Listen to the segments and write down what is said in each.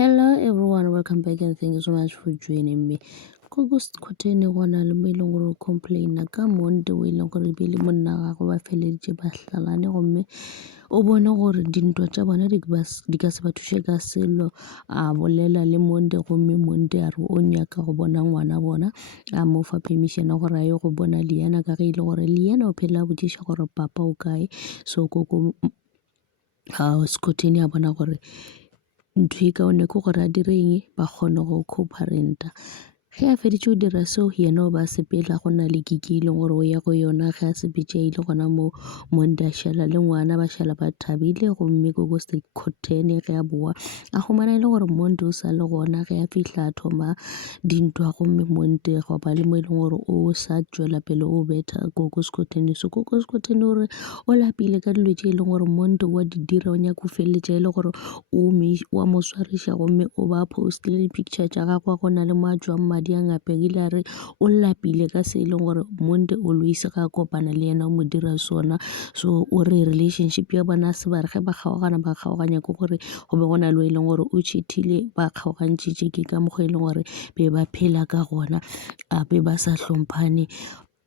Hello everyone, welcome back and thank you so much for joining me. Ko Khoteni go na le mo e leng gore o complaina ka Monday o e leng gore ebile monna wa gagwe ba feleditše ba hlalane gomme o bone gore dintwa tša bona di ka se ba thuše ka selo a bolela le Monday gomme Monday a re o nyaka go bona ngwana bona a mo fa permission gore a ye go bona Liana ka ge ile gore Liana o phela a botšiša gore papa o kae. So koko Khoteni a bona gore ntho e kaone ke gore a direng ba kgone go co-parenta. Ge a feditše o dira seo yena o ba sepela go na le kiki e leng gore o ya go yona ge a sepetša ile gona mo Monday a šala le ngwana ba šala ba thabile gomme ko Khoteni ge a boa a humana e le gore Monday o sa le gona ge a fihla a thoma dintwa gomme Monday go ba le mo e leng gore o sa tšwela pele o betha Khoteni. So Khoteni o re o lapile ka dilo tše e leng gore Monday wa di dira o nyaka go feleletša e le gore wa mo swariša gomme o ba postile picture tša gagwe go na le mo a tšwang madi a ngapegile a re o lapile ka se e leng gore Monday o lo ise ga kopana le yena o mo dira sona. So o re relationship ya bona se ba re ge ba kgaoganya ke gore go be go na le e leng gore o cheatile ba kgaogantšitše ke ka mokgwa e leng gore be ba phela ka gona a be ba sa hlomphane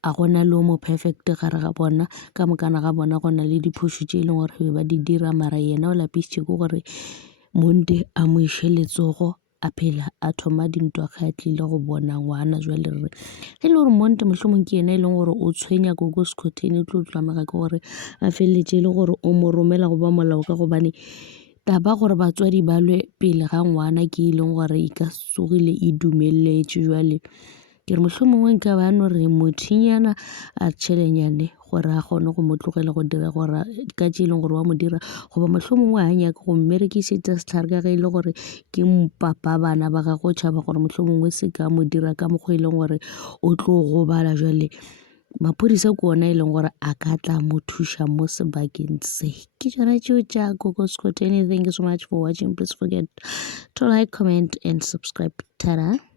a gona le o mo perfect gare ga bona ka mokana ga bona go na le diphošo tše e leng gore be ba di dira mara yena o lapišitše ke gore Monday a mo iše letsogo a phela a thoma dintwa ge a tlile go bona ngwana. Jwale re ge le gore Monday mohlomong ke yena e leng gore o tshwenya Khoteni o tlo tlamega ke gore a feleletše le gore o mo romela go ba molao ka gobane taba gore batswadi ba lwe pele ga ngwana ke e leng gore e ka sogile e dumeletše. Jwale ke re mohlomongwe nka ba no re mothinyana a tšhelenyane gore a kgone go mo tlogela go dira gore ka tše e leng gore wa mo dira goba mohlomongwe a nyaka go mmerekišetša sehlare ka ge e le gore ke papa bana ba ga go tšhaba gore mohlomongwe se ka mo dira ka mokgwa e leng gore o tlo gobala. Jwale maphodisa ke ona e leng gore a ka tla mo thuša mo sebakeng se. Ke tšona tšeo tša Khoteni. Thank you so much for watching. Please forget to like, comment and subscribe. Ta-da.